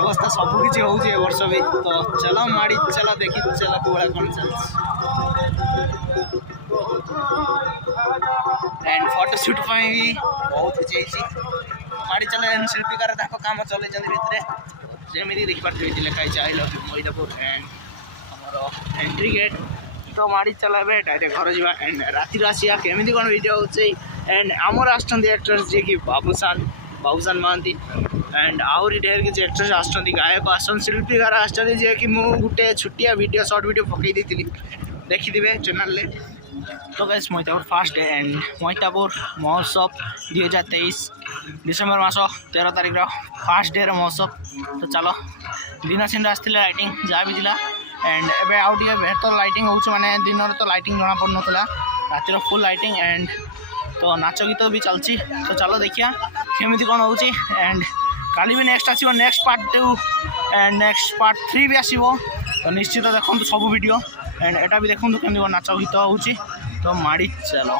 व्यवस्था सबकि हो वर्ष भी तो चलो माड़ी चलो देखी चलो कौड़ा कौन चल एंड फोटोशूट भी बहुत किसी माड़ी चलो शिल्पीकार ताक कम चल भितर जमी देखिए लिखाई आई लव मैदापुर एंड आमर एंट्री गेट तो माड़ी चला डायरेक्ट घर जा एंड राति आसिया केमी कौन वीडियो हो एंड आमर आक्टर्स जी कि बाबूसान महांती एंड आहरी ढेर किसी एक्ट्रेस आसुँच गायक आसन शिल्पीकार आसुँच जे कि मुझे छुटिया वीडियो शॉर्ट वीडियो पकई दी देखिए चैनल ले तो गाइस मैतापुर फास्ट डे एंड मैतापुर महोत्सव 2023 डिसेम्बर मास 13 तारिख फास्ट डे महोत्सव तो चलो दिन सीन आसते लाइटिंग जहाँ भी था एंड एवं आउ बेहतर लाइटिंग हो माने दिन तो लाइटिंग जना पड़ नाला रातिर फुल लाइटिंग एंड तो नाच गीत भी चलती तो चलो देखिया केमी कौन हो एंड काली भी नेक्स्ट आसो next part 2 and next part 3 भी आसो तो निश्चित देखो सब वीडियो एंड एटा भी देखो केमी कौन नाच गीत हो तो माड़ी चलो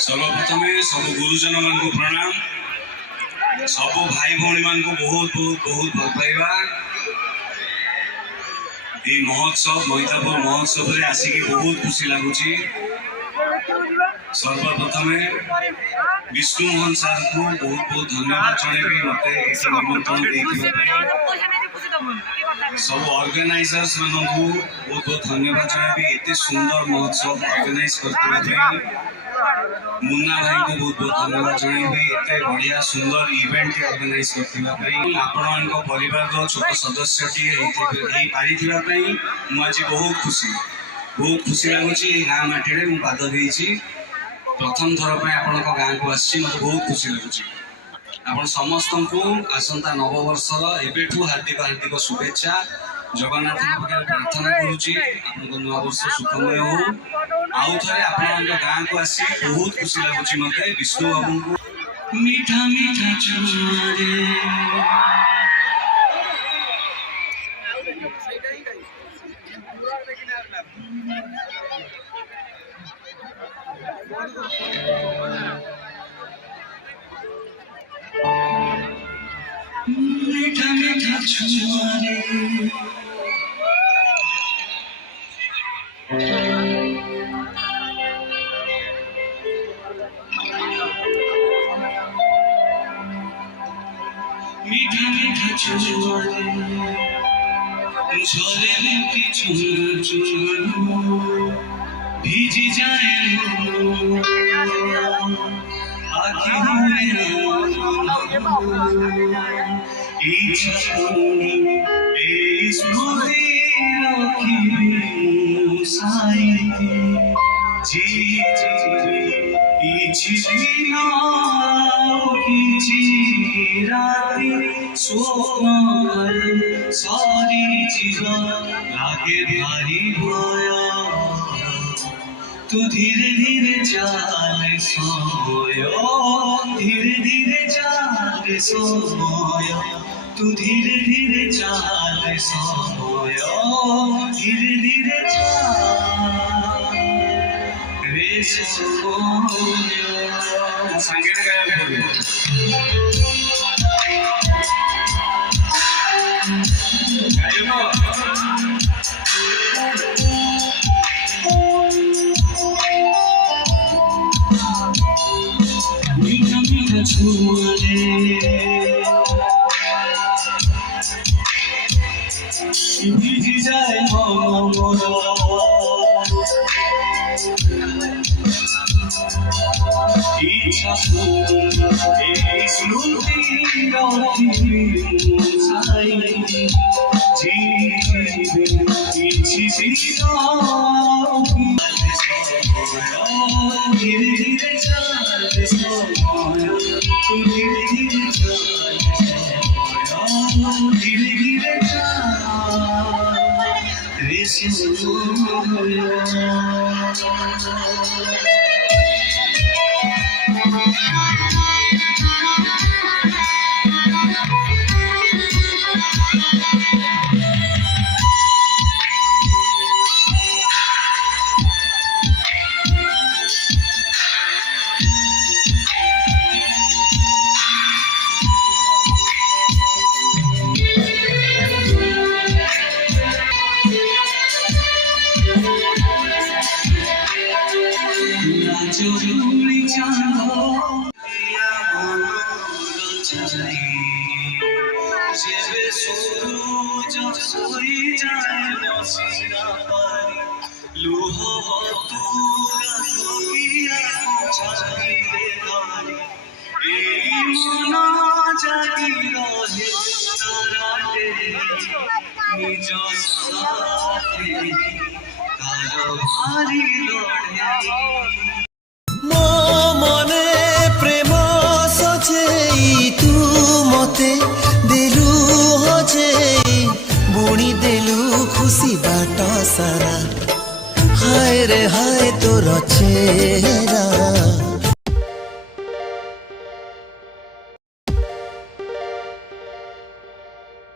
सर्वप्रथम सब गुरुजन मान को प्रणाम, सब भाई भौणी मान को बहुत बहुत बहुत भल पाइबा। ये महोत्सव मैतापुर महोत्सव रे आसिकी बहुत खुशी लगुच। सर्वप्रथम विष्णु मोहन सार को बहुत बहुत धन्यवाद जनइबी मत निमंत्रण सब ऑर्गेनाइजर्स मान को बहुत बहुत धन्यवाद जनइबी एते सुंदर महोत्सव ऑर्गेनाइज करते। मुन्ना भाई को बहुत बहुत धन्यवाद जनइबी एते बढ़िया सुंदर इवेंट ऑर्गेनाइज करते। आपण परिवार छोट सदस्य टी पारि आज बहुत खुशी लगुच। गाँ माटी में पाद देती प्रथम थर पर आपण गाँव को आसी मत बहुत खुशी लगुच। आपण समस्त को आसंता नववर्षर एबेठू हार्दिक हार्दिक शुभेच्छा। जगन्नाथ प्रार्थना करुच्ची नुआ वर्ष सुखमय हो। आउ थे आप गाँव को आसी बहुत खुशी लगुच मत। विष्णु बाबू को मीठा मीठा छुआरे मीठा मीठा छुआरे मीठा मीठा छुआरे झरे लेती चुना चुना भीजी जाए आखी हुए स्मृति रखी साई जी राति स्वप्न सारी जीवा लागे भारी भया तू धीरे धीरे चाल सोयो धीरे धीरे चाल सोयो तू धीरे धीरे चाल सोयो धीरे धीरे चाल रे सोयो संगीत गाया मीठा मीठा छुआरे भीजी जाए मोरा इच्छा स्मृति रखी साई धीरे धीरे चाल सोयो धीरे धीरे चाल सोयो धीरे धीरे चाल रे सोयो चोरी चांदो या चाई जेबे सूरज सोई जाए नसीना पारी लुह तूरा तोगिया चाई ले गारी ए मना जागी रहे ताराटे निज साथे तारा भारी लड़े मो मने प्रेम सजेई तू मते देलु हजेई बुणी देलु खुशी बाट सारा हाय रे हाय तोर चेहरा